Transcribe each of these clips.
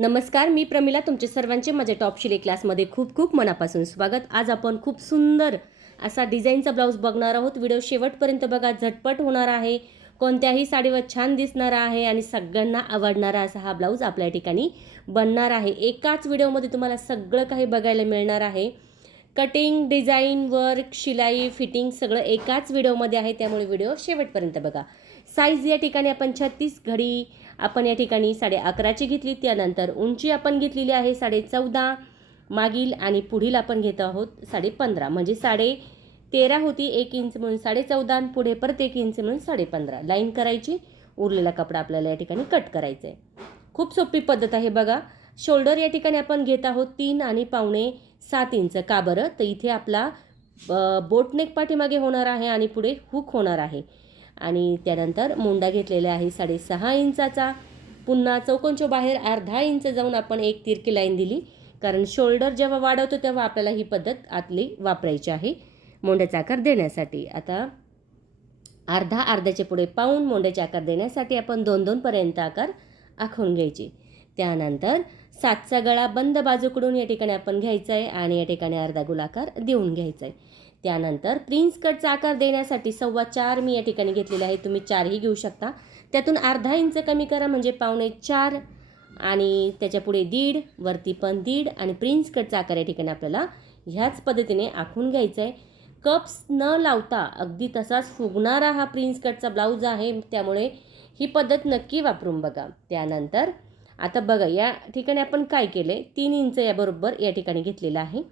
नमस्कार मी प्रमिला तुमचे सर्वांचे माझ्या टॉप शिले क्लासमध्ये खूप खूप मनापासून स्वागत. आज आपण खूप सुंदर असा डिझाईनचा ब्लाऊज बघणार आहोत. व्हिडिओ शेवटपर्यंत बघा झटपट होणार आहे. कोणत्याही साडीवर छान दिसणारा आहे आणि सगळ्यांना आवडणारा असा हा ब्लाऊज आपल्या ठिकाणी बनणार आहे. एकाच व्हिडिओमध्ये तुम्हाला सगळं काही बघायला मिळणार आहे. कटिंग डिझाईन वर्क शिलाई फिटिंग सगळं एकाच व्हिडिओमध्ये आहे. त्यामुळे व्हिडिओ शेवटपर्यंत बघा. साईज या ठिकाणी आपण छत्तीस घडी आपण या ठिकाणी साडे अकराची घेतली त्यानंतर उंची आपण घेतलेली आहे साडे चौदा मागील आणि पुढील आपण घेत आहोत साडे पंधरा. म्हणजे साडे तेरा होती एक इंच म्हणून साडे चौदा आणि पुढे परत एक इंच म्हणून साडे पंधरा. लाईन करायची उरलेला कपडा आपल्याला या ठिकाणी कट करायचा आहे खूप सोपी पद्धत आहे बघा. शोल्डर या ठिकाणी आपण घेत आहोत तीन आणि पावणे सात इंच. का बरं? तर इथे आपला बोटनेक पाठीमागे होणार आहे आणि पुढे हुक होणार आहे. आणि त्यानंतर मुंडा घेतलेला आहे साडेसहा इंचाचा. पुन्हा चौकोनच्या बाहेर अर्धा इंच जाऊन आपण एक तिरकी लाईन दिली. कारण शोल्डर जेव्हा वाढवतो तेव्हा आपल्याला ही पद्धत आतली वापरायची आहे. मोंड्याचा आकार देण्यासाठी. आता अर्धा अर्ध्याच्या पुढे पाऊन मोंड्याचे आकार देण्यासाठी आपण दोन दोनपर्यंत आकार आखून घ्यायचे. त्यानंतर सातचा गळा बंद बाजूकडून या ठिकाणी आपण घ्यायचा आहे आणि या ठिकाणी अर्धा गोलाकार देऊन घ्यायचा आहे. त्यानंतर प्रिन्स कटचा आकार देण्यासाठी सव्वा चार मी या ठिकाणी घेतलेले आहे तुम्ही चारही घेऊ शकता. त्यातून अर्धा इंच कमी करा म्हणजे पावणे चार आणि त्याच्या पुढे दीड वरती पण दीड आणि प्रिन्स कटचा आकार या ठिकाणी आपल्याला ह्याच पद्धतीने आखून घ्यायचा आहे. कप्स न लावता अगदी तसाच फुगणारा हा प्रिन्स कटचा ब्लाऊज आहे. त्यामुळे ही पद्धत नक्की वापरून बघा. त्यानंतर आता बघा या ठिकाणी आपण काय केलं? आहे तीन इंच याबरोबर या ठिकाणी घेतलेलं आहे.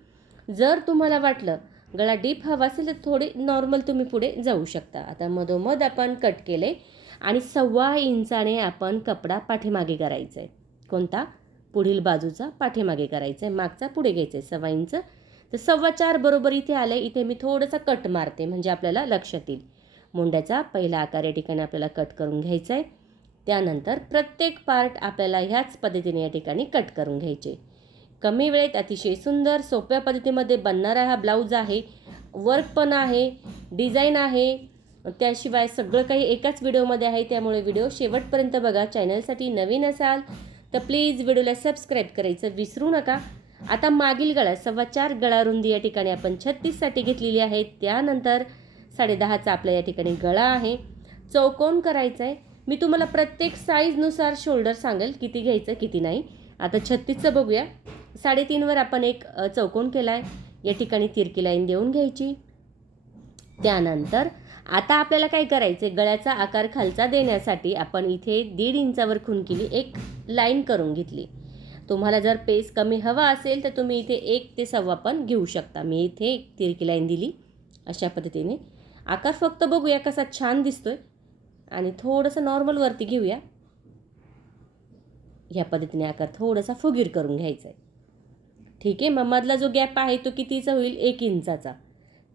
जर तुम्हाला वाटलं गळा डीप हवा असेल तर थोडे नॉर्मल तुम्ही पुढे जाऊ शकता. आता मधोमध आपण कट केले आणि सव्वा इंचाने आपण कपडा पाठीमागे करायचा आहे कोणता? पुढील बाजूचा पाठीमागे करायचा आहे मागचा पुढे घ्यायचा आहे सव्वा इंच. तर सव्वा चार बरोबर इथे आलं इथे मी थोडंसं कट मारते. म्हणजे आपल्याला लक्षात येईल. मुंड्याचा पहिला आकार या ठिकाणी आपल्याला कट करून घ्यायचा आहे त्यानंतर प्रत्येक पार्ट आपल्याला ह्याच पद्धतीने या ठिकाणी कट करून घ्यायचे. कमी वेळेत अतिशय सुंदर सोप्या पद्धतीमध्ये बनणारा हा ब्लाऊज आहे. वर्क पण आहे डिझाईन आहे. त्याशिवाय सगळं काही एकाच व्हिडिओमध्ये आहे. त्यामुळे व्हिडिओ शेवटपर्यंत बघा. चॅनलसाठी नवीन असाल तर प्लीज व्हिडिओला सबस्क्राईब करायचं विसरू नका. आता मागील गळा सव्वा चार गळा रुंदी या ठिकाणी आपण छत्तीससाठी घेतलेली आहे. त्यानंतर साडेदहाचा आपला या ठिकाणी गळा आहे. चौकोन करायचा आहे मी तुम्हाला प्रत्येक साईजनुसार शोल्डर सांगेल किती घ्यायचं किती नाही. आता छत्तीसचं बघूया. साडेतीनवर आपण एक चौकोन केला आहे या ठिकाणी तिरकी लाईन देऊन घ्यायची. त्यानंतर आता आपल्याला काय करायचं आहे गळ्याचा आकार खालचा देण्यासाठी आपण इथे दीड इंचावर खून केली एक लाईन करून घेतली. तुम्हाला जर पेस कमी हवा असेल तर तुम्ही इथे एक ते सव्वा पण घेऊ शकता. मी इथे एक तिरकी लाईन दिली. अशा पद्धतीने. आकार फक्त बघूया कसा छान दिसतोय. आणि थोडंसं नॉर्मलवरती घेऊया. ह्या पद्धतीने आकार थोडासा फुगीर करून घ्यायचा आहे ठीक आहे मग मधला जो गॅप आहे तो कितीचा होईल? एक इंचाचा.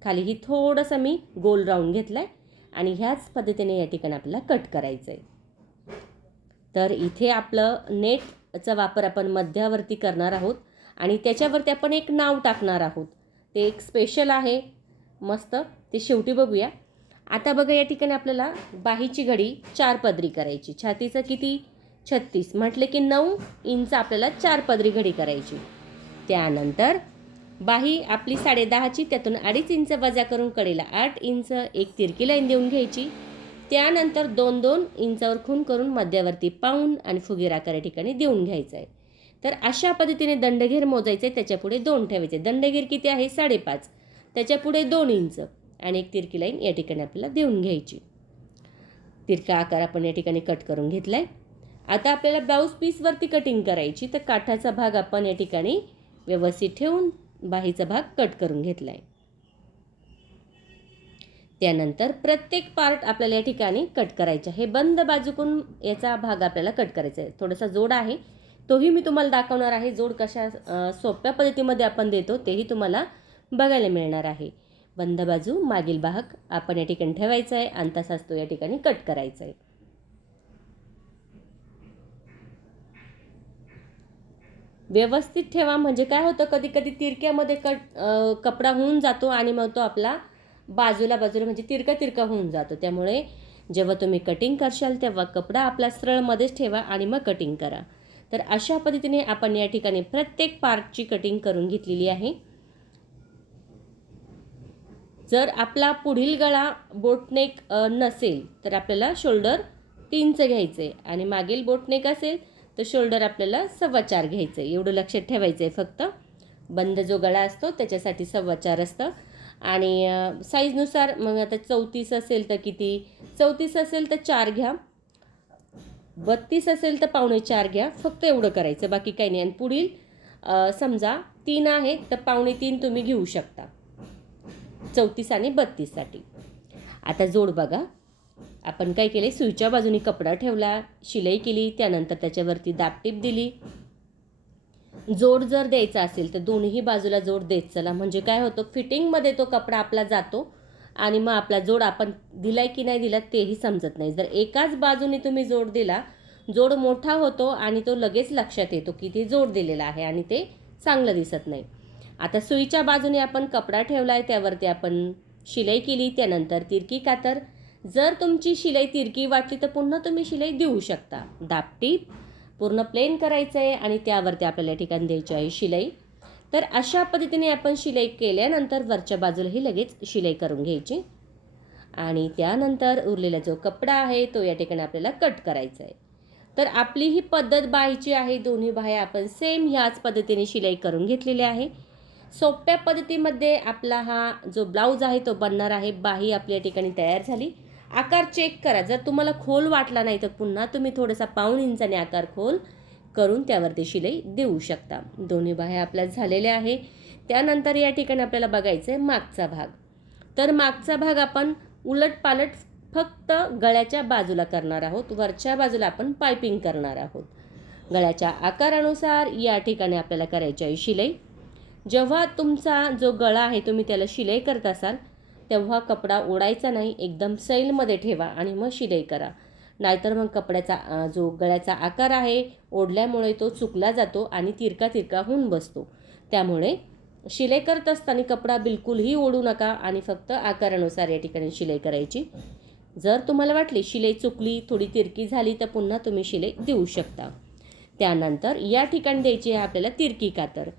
खालीही थोडंसं मी गोल राऊंड घेतला आहे आणि ह्याच पद्धतीने या ठिकाणी आपल्याला कट करायचं आहे तर इथे आपलं नेटचा वापर आपण मध्यावरती करणार आहोत आणि त्याच्यावरती आपण एक नाव टाकणार आहोत. ते एक स्पेशल आहे. मस्त. ते शेवटी बघूया. आता बघा या ठिकाणी आपल्याला बाहीची घडी चार पदरी करायची. छातीचं किती? छत्तीस. म्हटले की नऊ इंच आपल्याला चार पदरी घडी करायची. त्यानंतर बाही आपली साडेदहाची त्यातून अडीच इंच वजा करून कडेला आठ इंच एक तिरकी लाईन देऊन घ्यायची. त्यानंतर दोन दोन इंचावर खून करून मध्यावरती पाऊन आणि फुगीर आकार या ठिकाणी देऊन घ्यायचं आहे तर अशा पद्धतीने दंडघेर मोजायचे त्याच्यापुढे दोन ठेवायचे. दंडगीर किती आहे? साडेपाच. त्याच्यापुढे दोन इंच आणि एक तिरकी लाईन या ठिकाणी आपल्याला देऊन घ्यायची. तिरका आकार आपण या ठिकाणी कट करून घेतला आहे आता आपल्याला ब्लाऊज पीसवरती कटिंग करायची तर काठाचा भाग आपण या ठिकाणी व्यवस्थित ठेवून बाहीचा भाग कट करून घेतला आहे त्यानंतर प्रत्येक पार्ट आपल्याला या ठिकाणी कट करायचा हे बंद बाजूकून याचा भाग आपल्याला कट करायचा आहे. थोडासा जोड आहे. तोही मी तुम्हाला दाखवणार आहे. जोड कशा सोप्या पद्धतीमध्ये आपण देतो तेही तुम्हाला बघायला मिळणार आहे. बंद बाजू मागील भाग आपण या ठिकाणी ठेवायचा आहे. आणि तसाच तो या ठिकाणी कट करायचा आहे. व्यवस्थित ठेवा. म्हणजे काय होतं कधी कधी तिरक्यामध्ये कट कपडा होऊन जातो आणि मग तो आपला बाजूला बाजूला म्हणजे तिरका तिरका होऊन जातो. त्यामुळे जेव्हा तुम्ही कटिंग करशाल तेव्हा कपडा आपला सरळमध्येच ठेवा आणि मग कटिंग करा. तर अशा पद्धतीने आपण या ठिकाणी प्रत्येक पार्टची कटिंग करून घेतलेली आहे. जर आपला पुढील गळा बोटनेक नसेल तर आपल्याला शोल्डर तीनचं घ्यायचं आहे आणि मागील बोटनेक असेल तर शोल्डर आपल्याला सव्वा चार घ्यायचं आहे. एवढं लक्षात ठेवायचं आहे फक्त. बंद जो गळा असतो त्याच्यासाठी सव्वा चार असतं. आणि साईजनुसार मग आता चौतीस असेल तर किती? चौतीस असेल तर चार घ्या. बत्तीस असेल तर पावणे चार घ्या. फक्त एवढं करायचं बाकी काही नाही. आणि पुढील समजा तीन आहे तर पावणे तीन तुम्ही घेऊ शकता. चौतीस आणि बत्तीससाठी. आता जोड बघा. आपण काय केले? सुईच्या बाजूने कपडा ठेवला शिलाई केली त्यानंतर त्याच्यावरती दापटीप दिली. जोड जर द्यायचा असेल तर दोन्ही बाजूला जोड देत चला. म्हणजे काय होतं? फिटिंगमध्ये तो कपडा आपला जातो आणि मग आपला जोड आपण दिलाय की नाही दिला तेही समजत नाही. जर एकाच बाजूने तुम्ही जोड दिला जोड मोठा होतो आणि तो लगेच लक्षात येतो की ते जोड दिलेला आहे आणि ते चांगलं दिसत नाही. आता सुईच्या बाजूने आपण कपडा ठेवला आहे त्यावरती आपण शिलाई केली त्यानंतर तिरकी कातर जर तुमची शिलाई तिरकी वाटली तर पुन्हा तुम्ही शिलाई देऊ शकता. दापटी पूर्ण प्लेन करायचं आहे आणि त्यावरती आपल्याला या ठिकाणी द्यायची आहे शिलाई. तर अशा पद्धतीने आपण शिलाई केल्यानंतर वरच्या बाजूलाही लगेच शिलाई करून घ्यायची. आणि त्यानंतर उरलेला जो कपडा आहे तो या ठिकाणी आपल्याला कट करायचा आहे. तर आपली ही पद्धत बाहीची आहे दोन्ही बाह्या आपण सेम ह्याच पद्धतीने शिलाई करून घेतलेली आहे. सोप्या पद्धतीमध्ये आपला हा जो ब्लाऊज आहे तो बनणार आहे. बाही आपल्या ठिकाणी तयार झाली. आकार चेक करा. जर तुम्हाला खोल वाटला नाही तर पुन्हा तुम्ही थोडासा पाऊण इंचाने आकार खोल करून त्यावरती शिलाई देऊ शकता. दोन्ही बाह्या आपल्या झालेल्या आहे. त्यानंतर या ठिकाणी आपल्याला बघायचं आहे मागचा भाग. तर मागचा भाग आपण उलट पालट फक्त गळ्याच्या बाजूला करणार आहोत. वरच्या बाजूला आपण पायपिंग करणार आहोत. गळ्याच्या आकारानुसार या ठिकाणी आपल्याला करायची आहे शिलाई. जेव्हा तुमचा जो गळा आहे तुम्ही त्याला शिलाई करत असाल तेव्हा कपडा ओढायचा नाही एकदम सैलमध्ये ठेवा आणि मग शिलाई करा. नाहीतर मग कपड्याचा जो गळ्याचा आकार आहे ओढल्यामुळे तो चुकला जातो आणि तिरका तिरका होऊन बसतो. त्यामुळे शिलाई करत असताना कपडा बिलकुलही ओढू नका आणि फक्त आकारानुसार या ठिकाणी शिलाई करायची. जर तुम्हाला वाटली शिलाई चुकली थोडी तिरकी झाली तर पुन्हा तुम्ही शिलाई देऊ शकता. त्यानंतर या ठिकाणी द्यायची आहे आपल्याला तिरकी कातर.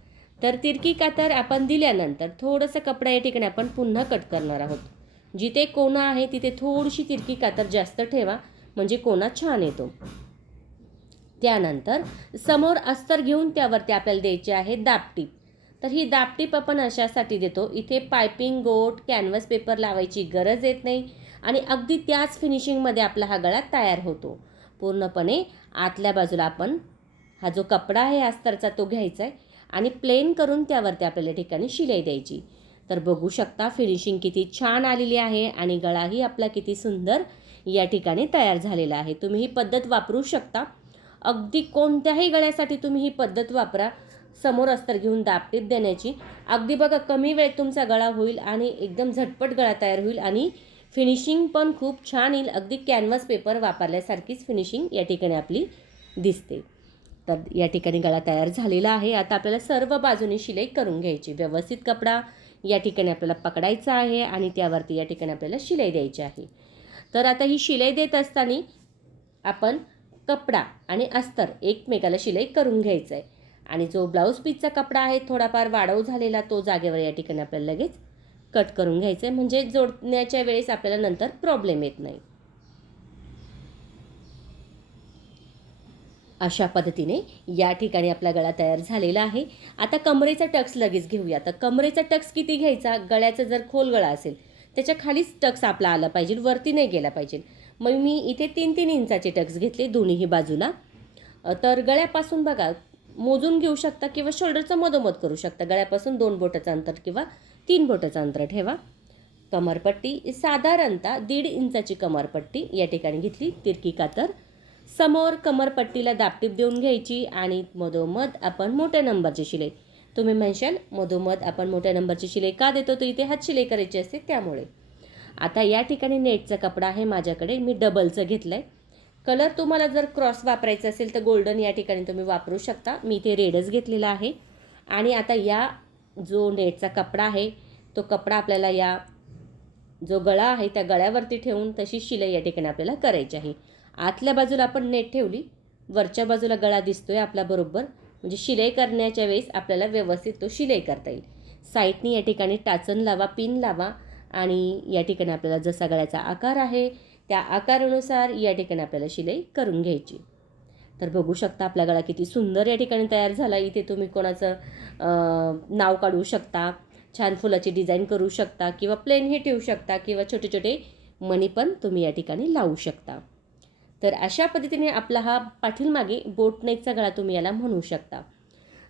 तर तिरकी कातर आपण दिल्यानंतर थोडंसं कपडा या ठिकाणी आपण पुन्हा कट करणार आहोत. जिथे कोणा आहे तिथे थोडीशी तिरकी कातर जास्त ठेवा म्हणजे कोणा छान येतो. त्यानंतर समोर अस्तर घेऊन त्यावरती आपल्याला द्यायचे आहे दापटीप तर ही दापटीप आपण अशासाठी देतो इथे पायपिंग गोट कॅनव्हस पेपर लावायची गरज येत नाही आणि अगदी त्याच फिनिशिंगमध्ये आपला हा गळा तयार होतो. पूर्णपणे आतल्या बाजूला आपण हा जो कपडा आहे अस्तरचा तो घ्यायचा आहे. आणि प्लेन करून त्यावरती आपल्याला ठिकाणी शिलाई द्यायची. तर बघू शकता फिनिशिंग किती छान आलेली आहे आणि गळाही आपला किती सुंदर या ठिकाणी तयार झालेला आहे. तुम्ही ही पद्धत वापरू शकता. अगदी कोणत्याही गळ्यासाठी तुम्ही ही पद्धत वापरा. समोर अस्तर घेऊन दापटीप देण्याची. अगदी बघा कमी वेळेत तुमचा गळा होईल आणि एकदम झटपट गळा तयार होईल आणि फिनिशिंग पण खूप छान येईल. अगदी कॅनव्हास पेपर वापरल्यासारखीच फिनिशिंग या ठिकाणी आपली दिसते. तर या ठिकाणी गळा तयार झालेला आहे. आता आपल्याला सर्व बाजूने शिलाई करून घ्यायची. व्यवस्थित कपडा या ठिकाणी आपल्याला पकडायचा आहे आणि त्यावरती या ठिकाणी आपल्याला शिलाई द्यायची आहे. तर आता ही शिलाई देत असताना आपण कपडा आणि अस्तर एकमेकाला शिलाई करून घ्यायचं आहे आणि जो ब्लाऊज पीसचा कपडा आहे थोडाफार वाढव झालेला तो जागेवर या ठिकाणी आपल्याला लगेच कट करून घ्यायचं आहे म्हणजे जोडण्याच्या वेळेस आपल्याला नंतर प्रॉब्लेम येत नाही. अशा पद्धतीने या ठिकाणी आपला गळा तयार झालेला आहे. आता कमरेचा टक्स लगेच घेऊया. तर कमरेचा टक्स किती घ्यायचा? गळ्याचा जर खोल गळा असेल त्याच्या खालीच टक्स आपला आला पाहिजे वरती नाही गेला पाहिजे. मग मी इथे तीन तीन इंचाचे टक्स घेतले दोन्हीही बाजूला. तर गळ्यापासून बघा मोजून घेऊ शकता किंवा शोल्डरचं मधोमध करू शकता. गळ्यापासून दोन बोटाचं अंतर किंवा तीन बोटाचं अंतर ठेवा. कमरपट्टी साधारणतः दीड इंचाची कमरपट्टी या ठिकाणी घेतली. तिरकी कातर समोर कमरपट्टीला दापटीप देऊन घ्यायची आणि मधोमध आपण मोठ्या नंबरची शिलाई. तुम्ही म्हणशाल मधोमध आपण मोठ्या नंबरची शिलाई का देतो? तर इथे हात शिलाई करायची असते त्यामुळे. आता या ठिकाणी नेटचा कपडा आहे माझ्याकडे. मी डबलचं घेतलं आहे कलर तुम्हाला जर क्रॉस वापरायचा असेल तर गोल्डन या ठिकाणी तुम्ही वापरू शकता. मी इथे रेडच घेतलेला आहे. आणि आता या जो नेटचा कपडा आहे तो कपडा आपल्याला या जो गळा आहे त्या गळ्यावरती ठेवून तशी शिलाई या ठिकाणी आपल्याला करायची आहे. आतल्या बाजूला आपण नेट ठेवली. वरच्या बाजूला गळा दिसतोय आपला बरोबर. म्हणजे शिलाई करण्याच्या वेळेस आपल्याला व्यवस्थित तो शिलाई करता येईल. साईडनी या ठिकाणी टाचन लावा पिन लावा. आणि या ठिकाणी आपल्याला जसा गळ्याचा आकार आहे त्या आकारानुसार या ठिकाणी आपल्याला शिलाई करून घ्यायची. तर बघू शकता आपला गळा किती सुंदर या ठिकाणी तयार झाला. इथे तुम्ही कोणाचं नाव काढू शकता छान फुलाची डिझाईन करू शकता किंवा प्लेनही ठेवू शकता किंवा छोटे छोटे मणी पण तुम्ही या ठिकाणी लावू शकता. तर अशा पद्धतीने आपला हा पाठीलमागे बोट नेकचा गळा तुम्ही याला म्हणू शकता.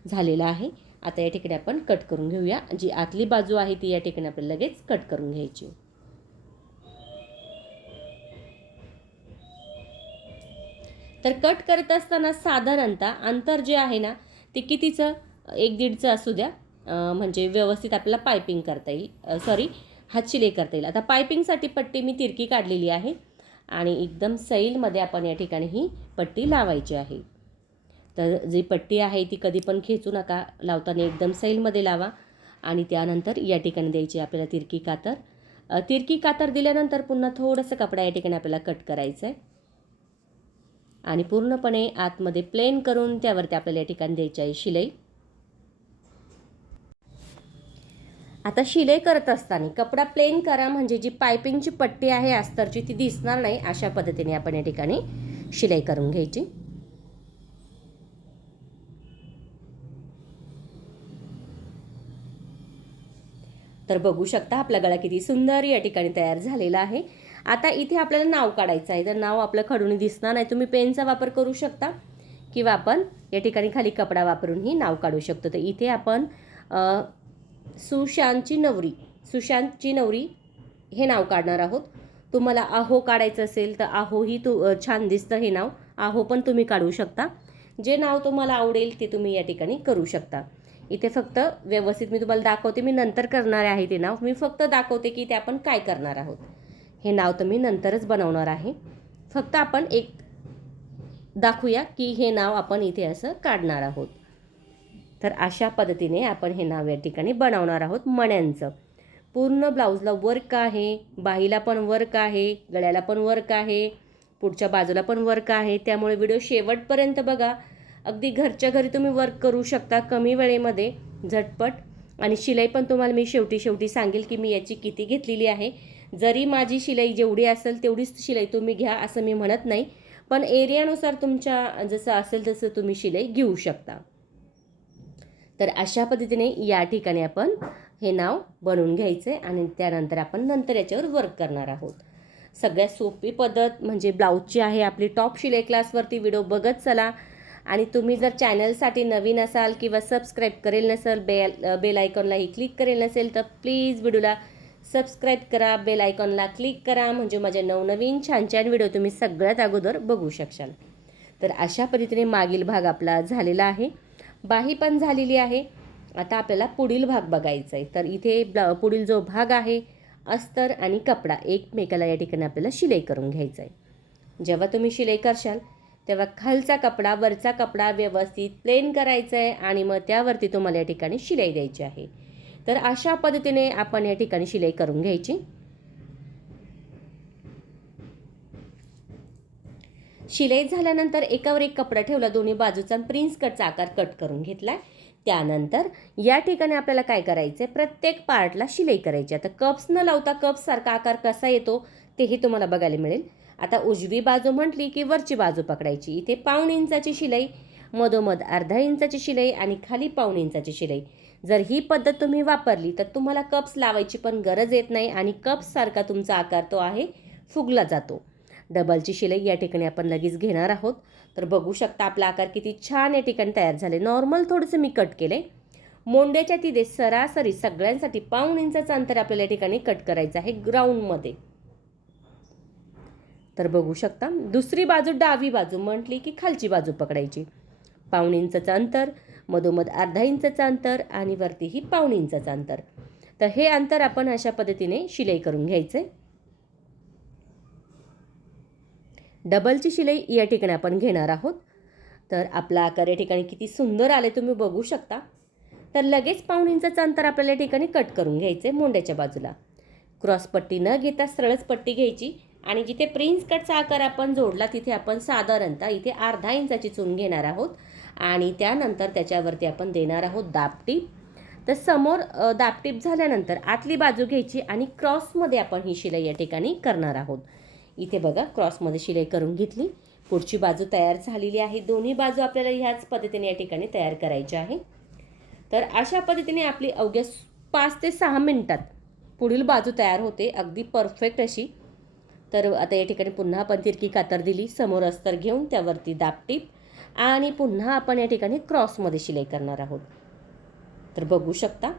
झालेला आहे. आता या ठिकाणी आपण कट करून घेऊया. जी आतली बाजू आहे ती या ठिकाणी आपण लगेच कट करून घ्यायची. तर कट करत असताना साधारणतः अंतर जे आहे ना ते कितीचं? एक दीडचं असू द्या. म्हणजे व्यवस्थित आपल्याला पायपिंग करता येईल. सॉरी हात शिलाई करता येईल. आता पायपिंगसाठी पट्टी मी तिरकी काढलेली आहे. आणि एकदम सैलमध्ये आपण या ठिकाणी ही पट्टी लावायची आहे. तर जी पट्टी आहे ती कधी पण खेचू नका. लावताना एकदम सैलमध्ये लावा आणि त्यानंतर या ठिकाणी द्यायची आपल्याला तिरकी कातर. तिरकी कातर दिल्यानंतर पुन्हा थोडंसं कपडा या ठिकाणी आपल्याला कट करायचं आहे आणि पूर्णपणे आतमध्ये प्लेन करून त्यावरती आपल्याला या ठिकाणी द्यायची आहे शिलाई. आता शिलाई करत असताना कपडा प्लेन करा म्हणजे जी पायपिंगची पट्टी आहे अस्तरची ती दिसणार नाही अशा पद्धतीने आपण या ठिकाणी शिलाई करून घ्यायची. तर बघू शकता आपला गळा किती सुंदर या ठिकाणी तयार झालेला आहे. आता इथे आपल्याला नाव काढायचं आहे. तर नाव आपलं खडून दिसणार नाही तुम्ही पेनचा वापर करू शकता. किंवा आपण या ठिकाणी खाली कपडा वापरूनही नाव काढू शकतो. तर इथे आपण सुशांतची नवरी. सुशांतची नवरी हे नाव काढणार आहोत. तुम्हाला आहो काढायचं असेल तर आहो ही तू छान दिसतं हे नाव. आहो पण तुम्ही काढू शकता. जे नाव तुम्हाला आवडेल ते तुम्ही या ठिकाणी करू शकता. इथे फक्त व्यवस्थित मी तुम्हाला दाखवते मी नंतर करणार आहे ते नाव. मी फक्त दाखवते की ते आपण काय करणार आहोत. हे नाव तर मी नंतरच बनवणार आहे. फक्त आपण एक दाखवूया की हे नाव आपण इथे असं काढणार आहोत. तर अशा पद्धतीने आपण हे नाव या ठिकाणी बनवणार आहोत मण्यांचं. पूर्ण ब्लाऊजला वर्क आहे बाहीला पण वर्क आहे गळ्याला पण वर्क आहे पुढच्या बाजूला पण वर्क आहे. त्यामुळे व्हिडिओ शेवटपर्यंत बघा. अगदी घरच्या घरी तुम्ही वर्क करू शकता कमी वेळेमध्ये झटपट. आणि शिलाई पण तुम्हाला मी शेवटी शेवटी सांगेल की मी याची किती घेतलेली आहे. जरी माझी शिलाई जेवढी असेल तेवढीच शिलाई तुम्ही घ्या असं मी म्हणत नाही. पण एरियानुसार तुमच्या जसं असेल तसं तुम्ही शिलाई घेऊ शकता. तर अशा पद्धतीने या ठिकाणी आपण हे नाव बनवून घ्यायचं आहे आणि त्यानंतर आपण नंतर याच्यावर वर्क करणार आहोत. सगळ्यात सोपी पद्धत म्हणजे ब्लाऊजची आहे आपली टॉप शिलाई क्लासवरती व्हिडिओ बघत चला. आणि तुम्ही जर चॅनलसाठी नवीन असाल किंवा सबस्क्राईब करेल नसेल बेल बेल आयकॉनलाही क्लिक करेल नसेल तर प्लीज व्हिडिओला सबस्क्राईब करा बेल आयकॉनला क्लिक करा. म्हणजे माझे नवनवीन छान छान व्हिडिओ तुम्ही सगळ्यात अगोदर बघू शकशाल. तर अशा पद्धतीने मागील भाग आपला झालेला आहे. बाही पण झालेली आहे. आता आपल्याला पुढील भाग बघायचा आहे तर इथे ब्ला पुढील जो भाग आहे अस्तर आणि कपडा एकमेकाला या ठिकाणी आपल्याला शिलाई करून घ्यायचा आहे जेव्हा तुम्ही शिलाई करशाल तेव्हा खालचा कपडा वरचा कपडा व्यवस्थित प्लेन करायचा आहे आणि मग त्यावरती तुम्हाला या ठिकाणी शिलाई द्यायची आहे. तर अशा पद्धतीने आपण या ठिकाणी शिलाई करून घ्यायची. शिलाई झाल्यानंतर एकावर एक कपडा ठेवला दोन्ही बाजूचा प्रिन्स कटचा आकार कट करून घेतला त्यानंतर या ठिकाणी आपल्याला काय करायचं आहे प्रत्येक पार्टला शिलाई करायची. आता कप्स न लावता कप्ससारखा आकार कसा येतो तेही तुम्हाला बघायला मिळेल. आता उजवी बाजू म्हटली की वरची बाजू पकडायची. इथे पाऊण इंचाची शिलाई मधोमध अर्धा इंचाची शिलाई आणि खाली पाऊण इंचाची शिलाई. जर ही पद्धत तुम्ही वापरली तर तुम्हाला कप्स लावायची पण गरज येत नाही आणि कप्ससारखा तुमचा आकार तो आहे फुगला जातो. डबलची शिलाई या ठिकाणी आपण लगेच घेणार आहोत. तर बघू शकता आपला आकार किती छान या ठिकाणी तयार झाले. नॉर्मल थोडंसं मी कट केलं आहे मोंड्याच्या तिथे सरासरी सगळ्यांसाठी पाऊण इंचाचं अंतर आपल्याला या ठिकाणी कट करायचं आहे ग्राउंडमध्ये तर बघू शकता दुसरी बाजू डावी बाजू म्हटली की खालची बाजू पकडायची. पाऊण इंचाचं अंतर मधोमध अर्धा इंचाचं अंतर आणि वरतीही पाऊण इंचाचं अंतर. तर हे अंतर आपण अशा पद्धतीने शिलाई करून घ्यायचं आहे डबलची शिलाई या ठिकाणी आपण घेणार आहोत. तर आपला आकार या ठिकाणी किती सुंदर आले तुम्ही बघू शकता. तर लगेच पाऊण इंचाचं अंतर आपल्याला या ठिकाणी कट करून घ्यायचं आहे मोंड्याच्या बाजूला. क्रॉस पट्टी न घेता सरळच पट्टी घ्यायची आणि जिथे प्रिन्स कटचा आकार आपण जोडला तिथे आपण साधारणतः इथे अर्धा इंचाची चून घेणार आहोत. आणि त्यानंतर त्याच्यावरती आपण देणार आहोत दापटीप. तर समोर दापटीप झाल्यानंतर आतली बाजू घ्यायची आणि क्रॉसमध्ये आपण ही शिलाई या ठिकाणी करणार आहोत. इथे बघा क्रॉसमध्ये शिलाई करून घेतली. पुढची बाजू तयार झालेली आहे. दोन्ही बाजू आपल्याला ह्याच पद्धतीने या ठिकाणी तयार करायच्या आहे. तर अशा पद्धतीने आपली अवघ्या पाच ते सहा मिनटात पुढील बाजू तयार होते. अगदी परफेक्ट अशी. तर आता या ठिकाणी पुन्हा आपण तिरकी कातर दिली. समोर अस्तर घेऊन त्यावरती दापटीप आणि पुन्हा आपण या ठिकाणी क्रॉसमध्ये शिलाई करणार आहोत. तर बघू शकता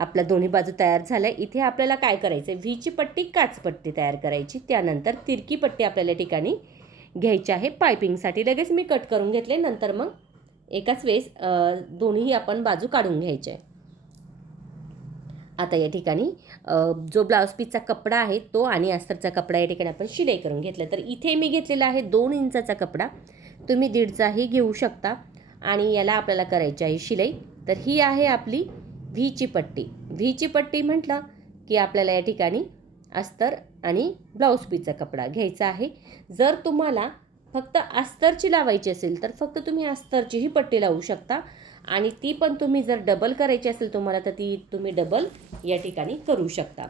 आपल्या दोन्ही बाजू तयार झाल्या. इथे आपल्याला काय करायचं आहे व्हीची पट्टी काच पट्टी तयार करायची. त्यानंतर तिरकी पट्टी आपल्याला या ठिकाणी घ्यायची आहे. पायपिंगसाठी लगेच मी कट करून घेतले. नंतर मग एकाच वेळेस दोन्ही आपण बाजू काढून घ्यायचे आहे. आता या ठिकाणी जो ब्लाऊज पीसचा कपडा आहे तो आणि अस्तरचा कपडा या ठिकाणी आपण शिलाई करून घेतला. तर इथे मी घेतलेला आहे दोन इंचाचा कपडा. तुम्ही दीडचाही घेऊ शकता. आणि याला आपल्याला करायची आहे शिलाई. तर ही आहे आपली व्हीची पट्टी. व्हीची पट्टी म्हटलं की आपल्याला या ठिकाणी अस्तर आणि ब्लाऊज पीचा कपडा घ्यायचा आहे. जर तुम्हाला फक्त अस्तरची लावायची असेल तर फक्त तुम्ही अस्तरचीही पट्टी लावू शकता. आणि ती पण तुम्ही जर डबल करायची असेल तुम्हाला तर ती तुम्ही डबल या ठिकाणी करू शकता.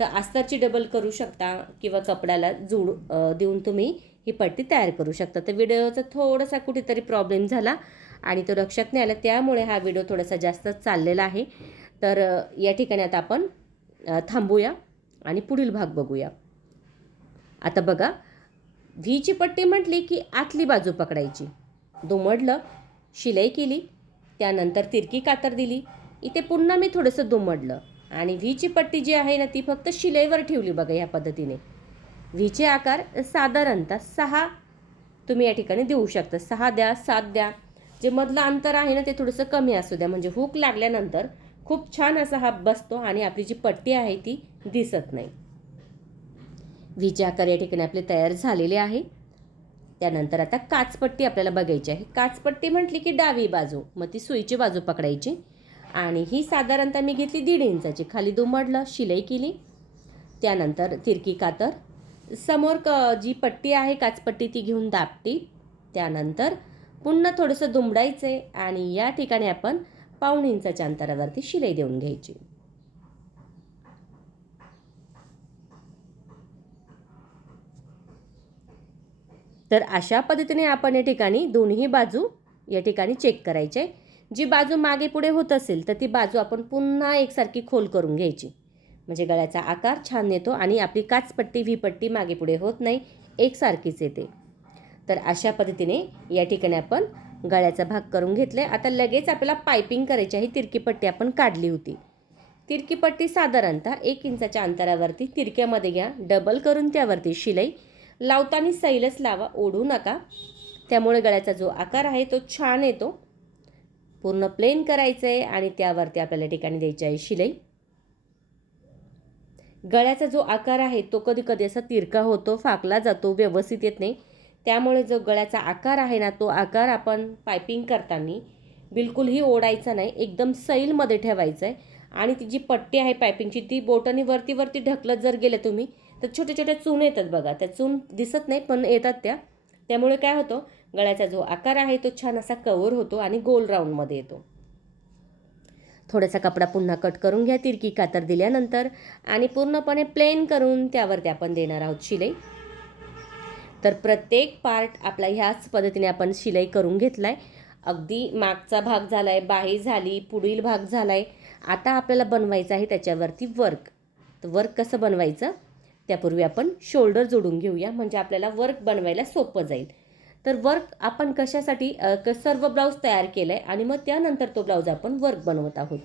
तर अस्तरची डबल करू शकता किंवा कपड्याला जोड देऊन तुम्ही ही पट्टी तयार करू शकता. तर व्हिडिओचा थोडासा कुठेतरी प्रॉब्लेम झाला. आणि तो रक्षात नाही आला त्यामुळे हा व्हिडिओ थोडासा जास्त चाललेला आहे. तर या ठिकाणी आता आपण थांबूया आणि पुढील भाग बघूया. आता बघा व्हीची पट्टी म्हटली की आतली बाजू पकडायची. दुमडलं शिलाई केली त्यानंतर तिरकी कातर दिली. इथे पुन्हा मी थोडंसं दुमडलं. आणि व्हीची पट्टी जी आहे ना ती फक्त शिलाईवर ठेवली बघा ह्या पद्धतीने. व्हीचे आकार साधारणतः सहा तुम्ही या ठिकाणी देऊ शकता. सहा द्या सात द्या जे मधलं अंतर आहे ना ते थोडंसं कमी असू द्या. म्हणजे हुक लागल्यानंतर खूप छान असा हा बसतो आणि आपली जी पट्टी आहे ती दिसत नाही. व्हीचे आकार या ठिकाणी आपले तयार झालेले आहे. त्यानंतर आता काचपट्टी आपल्याला बघायची आहे. काचपट्टी म्हटली की डावी बाजू मग ती सुईची बाजू पकडायची. आणि ही साधारणतः मी घेतली दीड इंचाची. खाली दुमडलं शिलाई केली. त्यानंतर तिरकी कातर. समोर क जी पट्टी आहे काचपट्टी ती घेऊन दाबटी त्यानंतर पुन्हा थोडंसं दुमडायचं आहे आणि या ठिकाणी आपण पाऊण इंचाच्या अंतरावरती शिलाई देऊन घ्यायची. तर अशा पद्धतीने आपण या ठिकाणी दोन्ही बाजू या ठिकाणी चेक करायचे. जी बाजू मागे पुढे होत असेल तर ती बाजू आपण पुन्हा एकसारखी खोल करून घ्यायची. म्हणजे गळ्याचा आकार छान येतो आणि आपली काचपट्टी व्ही पट्टी मागे पुढे होत नाही एकसारखीच येते. तर अशा पद्धतीने या ठिकाणी आपण गळ्याचा भाग करून घेतला आहे आता लगेच आपल्याला पायपिंग करायची आहे. तिरकी पट्टी आपण काढली होती. तिरकी पट्टी साधारणतः एक इंचाच्या अंतरावरती तिरक्यामध्ये घ्या. डबल करून त्यावरती शिलाई. लावताना सैलच लावा. ओढू नका. त्यामुळे गळ्याचा जो आकार आहे तो छान येतो. पूर्ण प्लेन करायचं आहे आणि त्यावरती आपल्याला ठिकाणी द्यायची आहे शिलाई. गळ्याचा जो आकार आहे तो कधी कधी असा तिरका होतो फाकला जातो व्यवस्थित येत नाही. त्यामुळे जो गळ्याचा आकार आहे ना तो आकार आपण पायपिंग करताना बिलकुलही ओढायचा नाही एकदम सैलमध्ये ठेवायचं आहे आणि ती जी पट्टी आहे पायपिंगची ती बोटाने वरती वरती ढकलत जर गेलं तुम्ही तर छोट्या छोट्या चून येतात बघा. त्या चून दिसत नाही पण येतात त्या. त्यामुळे काय होतं गळ्याचा जो आकार आहे तो छान असा कवर होतो आणि गोल राऊंडमध्ये येतो. थोडासा कपडा पुन्हा कट करून घ्या तिरकी कातर दिल्यानंतर. आणि पूर्णपणे प्लेन करून त्यावरती आपण देणार आहोत शिलाई. तर प्रत्येक पार्ट आपला ह्याच पद्धतीने आपण शिलाई करून घेतला आहे अगदी मागचा भाग झाला आहे बाही झाली पुढील भाग झाला आहे आता आपल्याला बनवायचं आहे त्याच्यावरती वर्क तर वर्क कसं बनवायचं? त्यापूर्वी आपण शोल्डर जोडून घेऊया म्हणजे आपल्याला वर्क बनवायला सोपं जाईल. तर वर्क आपण कशासाठी क सर्व ब्लाऊज तयार केलं आहे आणि मग त्यानंतर तो ब्लाऊज आपण वर्क बनवत आहोत.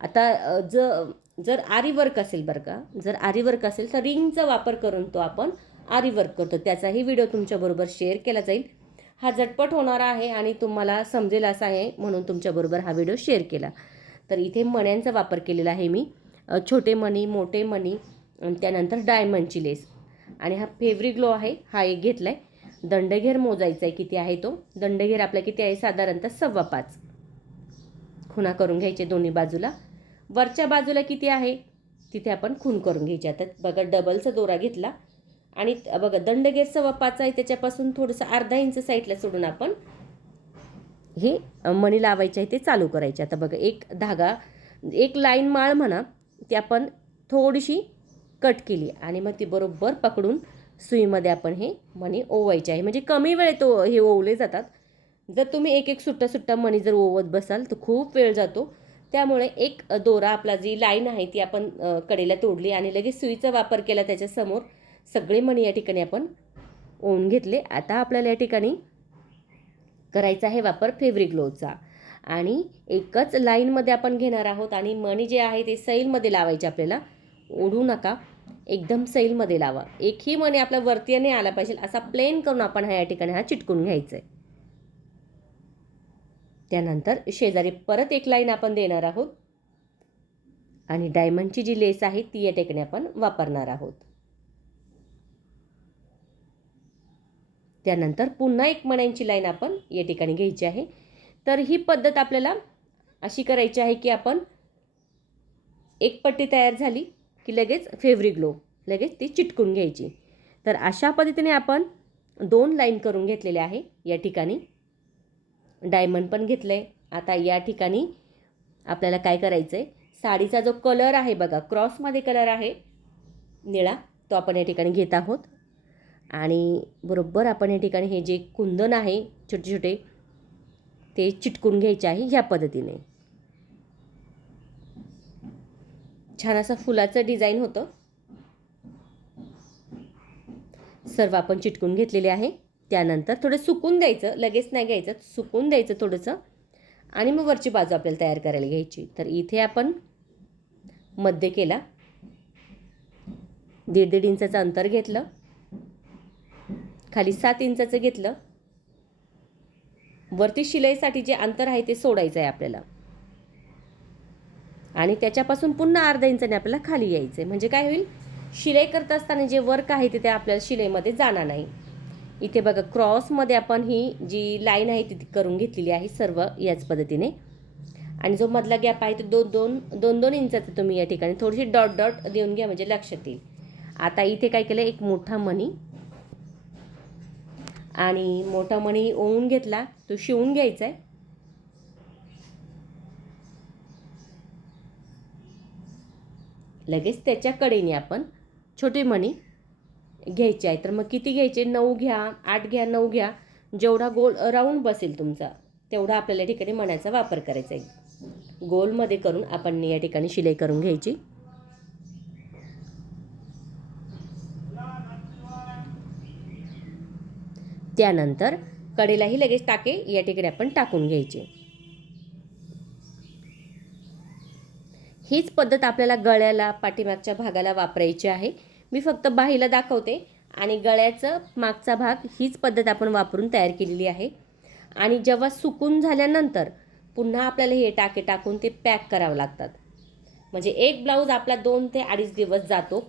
आता ज जर आरी वर्क असेल बरं का जर आरी वर्क असेल तर रिंगचा वापर करून तो आपण आरी वर्क करतो. त्याचाही व्हिडिओ तुमच्याबरोबर शेअर केला जाईल. हा झटपट होणारा आहे आणि तुम्हाला समजेल असा आहे म्हणून तुमच्याबरोबर हा व्हिडिओ शेअर केला. तर इथे मण्यांचा वापर केलेला आहे मी. छोटे मणी मोठे मणी त्यानंतर डायमंडची लेस आणि हा फेवरी ग्लो आहे हा एक घेतला आहे दंडघेर मोजायचा आहे किती आहे तो? दंडघेर आपला किती आहे? साधारणतः सव्वा पाच. खुणा करून घ्यायचे दोन्ही बाजूला. वरच्या बाजूला किती आहे? तिथे आपण खून करून घ्यायचे. आता बघा डबलचा दोरा घेतला. आणि बघा दंडगेर सव्वा पाच आहे त्याच्यापासून थोडंसं अर्धा इंच साईडला सोडून आपण हे मणी लावायचे आहे ते चालू करायचे. आता बघा एक धागा एक लाईन माळ म्हणा ती आपण थोडीशी कट केली आणि मग ती बरोबर पकडून सुईमध्ये आपण हे मणी ओवायचे आहे. म्हणजे कमी वेळेत ओ हे ओवले जातात. जर तुम्ही एक एक सुट्टा सुट्टा मणी जर ओवत बसाल तर खूप वेळ जातो. त्यामुळे एक दोरा आपला जी लाईन आहे ती आपण कडेला तोडली आणि लगेच सुईचा वापर केला त्याच्यासमोर सगळे मणी या ठिकाणी आपण ओवून घेतले. आता आपल्याला या ठिकाणी करायचा आहे वापर फेब्रिक ग्लोचा आणि एकच लाईनमध्ये आपण घेणार आहोत आणि मणी जे आहे ते सैलमध्ये लावायचे आपल्याला. ओढू नका. एकदम सैलमध्ये लावा. एकही मणी आपल्या वरती नाही आला पाहिजे असा प्लेन करून आपण हा या ठिकाणी हा चिटकून घ्यायचा आहे त्यानंतर शेजारी परत एक लाईन आपण देणार आहोत. आणि डायमंडची जी लेस आहे ती या ठिकाणी आपण वापरणार आहोत. त्यानंतर पुन्हा एक मण्यांची लाईन आपण या ठिकाणी घ्यायची आहे. तर ही पद्धत आपल्याला अशी करायची आहे की आपण एक पट्टी तयार झाली की लगेच फेब्रिक ग्लो लगेच ती चिटकून घ्यायची. तर अशा पद्धतीने आपण दोन लाईन करून घेतलेले आहे. या ठिकाणी डायमंड पण घेतलं आहे आता या ठिकाणी आपल्याला काय करायचं आहे साडीचा जो कलर आहे बघा क्रॉसमध्ये कलर आहे निळा तो आपण या ठिकाणी घेत आहोत. आणि बरोबर आपण या ठिकाणी हे जे कुंदन आहे छोटे छोटे ते चिटकून घ्यायचे आहे ह्या पद्धतीने. छान असं फुलाचं डिझाईन होतं. सर्व आपण चिटकून घेतलेले आहे. त्यानंतर थोडं सुकून द्यायचं लगेच नाही घ्यायचं सुकून द्यायचं थोडंसं. आणि मग वरची बाजू आपल्याला तयार करायला घ्यायची. तर इथे आपण मध्य केला. दीड दीड इंचाचं अंतर घेतलं. खाली सात इंचाचं घेतलं. वरती शिलाईसाठी जे अंतर आहे ते सोडायचं आहे आपल्याला. आणि त्याच्यापासून पुन्हा अर्धा इंचाने आपल्याला खाली यायचं आहे म्हणजे काय होईल? शिलाई करत असताना जे वर्क आहे ते आपल्याला शिलाईमध्ये जाणार नाही. इथे बघा क्रॉसमध्ये आपण ही जी लाईन आहे ती ती करून घेतलेली आहे सर्व याच पद्धतीने. आणि जो मधला गॅप आहे तो दोन दोन दोन दोन इंचाचा तुम्ही या ठिकाणी थोडीशी डॉट डॉट देऊन घ्या म्हणजे लक्षात येईल. आता इथे काय केलं? एक मोठा मणी आणि मोठा मणी ओवून घेतला तो शिवून घ्यायचा आहे लगेच त्याच्या कडेने आपण छोटे मणी घ्यायचे आहे तर मग किती घ्यायचे? नऊ घ्या आठ घ्या नऊ घ्या. जेवढा गोल राऊंड बसेल तुमचा तेवढा आपल्याला या ठिकाणी मण्याचा वापर करायचा आहे गोलमध्ये करून आपण या ठिकाणी शिलाई करून घ्यायची. त्यानंतर कडेलाही लगेच टाके या ठिकाणी आपण टाकून घ्यायचे. हीच पद्धत आपल्याला गळ्याला पाठीमागच्या भागाला वापरायची आहे. मी फक्त बाहीला दाखवते आणि गळ्याचं मागचा भाग हीच पद्धत आपण वापरून तयार केलेली आहे. आणि जेव्हा सुकून झाल्यानंतर पुन्हा आपल्याला हे टाके टाकून ते पॅक करावं लागतात. म्हणजे एक ब्लाऊज आपला दोन ते अडीच दिवस जातो.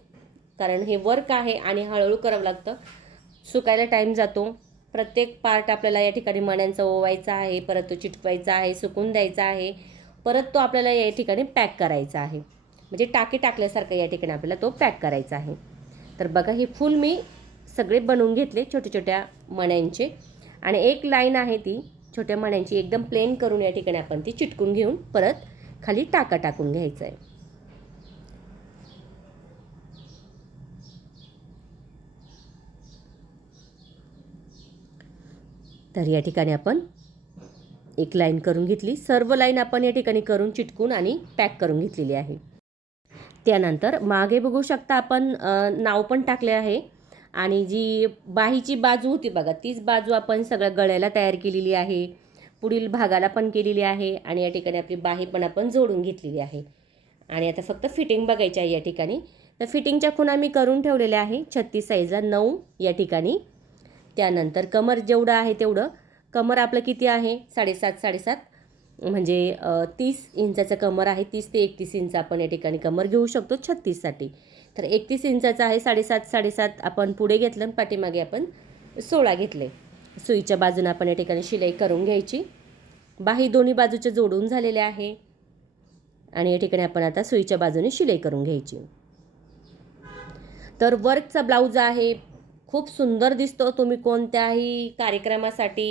कारण हे वर्क आहे आणि हळूहळू करावं लागतं. सुकायला टाईम जातो. प्रत्येक पार्ट आपल्याला या ठिकाणी मण्यांचा ओवायचा आहे परत तो चिटकवायचा आहे सुकून द्यायचा आहे परत तो आपल्याला या ठिकाणी पॅक करायचा आहे. म्हणजे टाके टाकल्यासारखं या ठिकाणी आपल्याला तो पॅक करायचा आहे. तर बघा हे फुल मी सगळे बनवून घेतले छोट्या छोट्या मण्यांचे. आणि एक लाईन आहे ती छोट्या मण्यांची एकदम प्लेन करून या ठिकाणी आपण ती चिटकून घेऊन परत खाली टाका टाकून घ्यायचं आहे तर या ठिकाणी आपण एक लाईन करून घेतली. सर्व लाईन आपण या ठिकाणी करून चिटकून आणि पॅक करून घेतलेली आहे. त्यानंतर मागे बघू शकता आपण नाव पण टाकले आहे. आणि जी बाहीची बाजू होती बघा तीच बाजू आपण सगळ्या गळ्याला तयार केलेली आहे. पुढील भागाला पण केलेली आहे आणि या ठिकाणी आपली बाही पण आपण जोडून घेतलेली आहे. आणि आता फक्त फिटिंग बघायची आहे या ठिकाणी. तर फिटिंगच्या खुणा मी करून ठेवलेल्या आहे. छत्तीस साईजला नऊ या ठिकाणी त्यानंतर कमर जेवढं आहे तेवढं. कमर आपलं किती आहे? साडेसात साडेसात. म्हणजे तीस इंचाचं कमर आहे. तीस ते एकतीस इंच आपण या ठिकाणी कमर घेऊ शकतो छत्तीससाठी. तर एकतीस इंचाचं आहे साडेसात साडेसात आपण पुढे घेतलं आणि पाठीमागे आपण सोळा घेतले. सुईच्या बाजूने आपण या ठिकाणी शिलाई करून घ्यायची. बाही दोन्ही बाजूचे जोडून झालेले आहे. आणि या ठिकाणी आपण आता सुईच्या बाजूने शिलाई करून घ्यायची. तर वर्कचा ब्लाऊज आहे. खूप सुंदर दिसतो तुम्ही कोणत्याही कार्यक्रमासाठी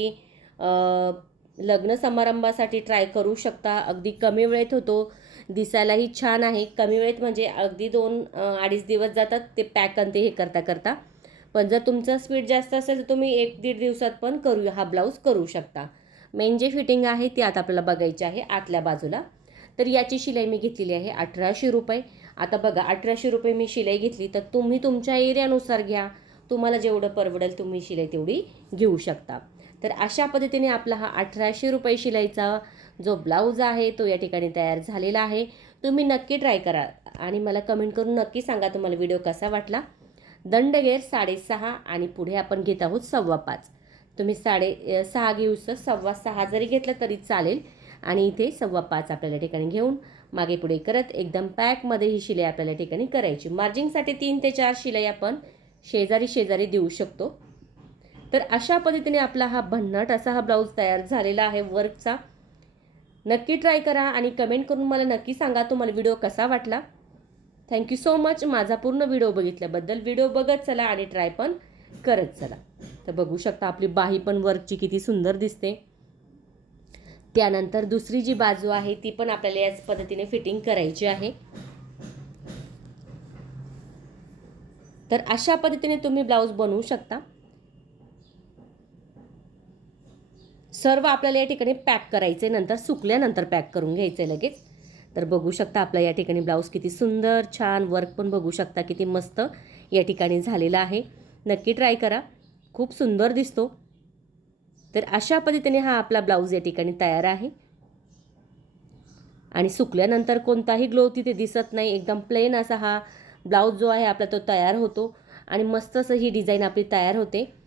लग्न समारंभासाठी ट्राय करू शकता. अगदी कमी वेळेत होतो. दिसायलाही छान आहे. कमी वेळेत म्हणजे अगदी दोन अडीच दिवस जातात ते पॅक आणि ते हे करता करता. पण जर तुमचं स्पीड जास्त असेल तर तुम्ही एक दीड दिवसात पण करू हा ब्लाऊज करू शकता. मेन जे फिटिंग आहे ती आता आपल्याला बघायची आहे आतल्या बाजूला. तर याची शिलाई मी घेतलेली आहे अठराशे रुपये. आता बघा अठराशे रुपये मी शिलाई घेतली तर तुम्ही तुमच्या एरियानुसार घ्या. तुम्हाला जेवढं परवडेल तुम्ही शिलाई तेवढी घेऊ शकता. तर अशा पद्धतीने आपला हा अठराशे रुपये शिलाईचा जो ब्लाऊज आहे तो या ठिकाणी तयार झालेला आहे. तुम्ही नक्की ट्राय करा आणि मला कमेंट करून नक्की सांगा तुम्हाला व्हिडिओ कसा वाटला. दंडगेर साडेसहा आणि पुढे आपण घेत आहोत सव्वा पाच. तुम्ही साडे सहा घेऊ सव्वा सहा जरी घेतलं तरी चालेल. आणि इथे सव्वा पाच आपल्याला ठिकाणी घेऊन मागे पुढे करत एकदम पॅकमध्ये ही शिलाई आपल्याला ठिकाणी करायची. मार्जिंगसाठी तीन ते चार शिलाई आपण शेजारी शेजारी देऊ शकतो. तर अशा पद्धतीने आपला हा भन्नाट असा हा ब्लाऊज तयार झालेला आहे. वर्कचा नक्की ट्राय करा आणि कमेंट करून मला नक्की सांगा तुम्हाला व्हिडिओ कसा वाटला. थँक्यू सो मच माझा पूर्ण व्हिडिओ बघितल्याबद्दल व्हिडिओ बघत चला आणि ट्राय पण करत चला. तर बघू शकता आपली बाही पण वर्कची किती सुंदर दिसते. त्यानंतर दुसरी जी बाजू आहे ती पण आपल्याला याच पद्धतीने फिटिंग करायची आहे. तर अशा पद्धतीने तुम्ही ब्लाऊज बनवू शकता. सर्व आपल्याला या ठिकाणी पॅक करायचे नंतर सुकल्यानंतर पॅक करून घ्यायचे लगेच. तर बघू शकता आपला या ठिकाणी ब्लाऊज किती सुंदर छान वर्क पण बघू शकता किती मस्त या ठिकाणी झालेला आहे. नक्की ट्राय करा. खूप सुंदर दिसतो. तर अशा पद्धतीने हा आपला ब्लाऊज या ठिकाणी तयार आहे. आणि सुकल्यानंतर कोणताही ग्लो तिथे दिसत नाही. एकदम प्लेन असा हा ब्लाऊज जो आहे आपला तो तयार होतो. आणि मस्त असं ही डिझाईन आपली तयार होते.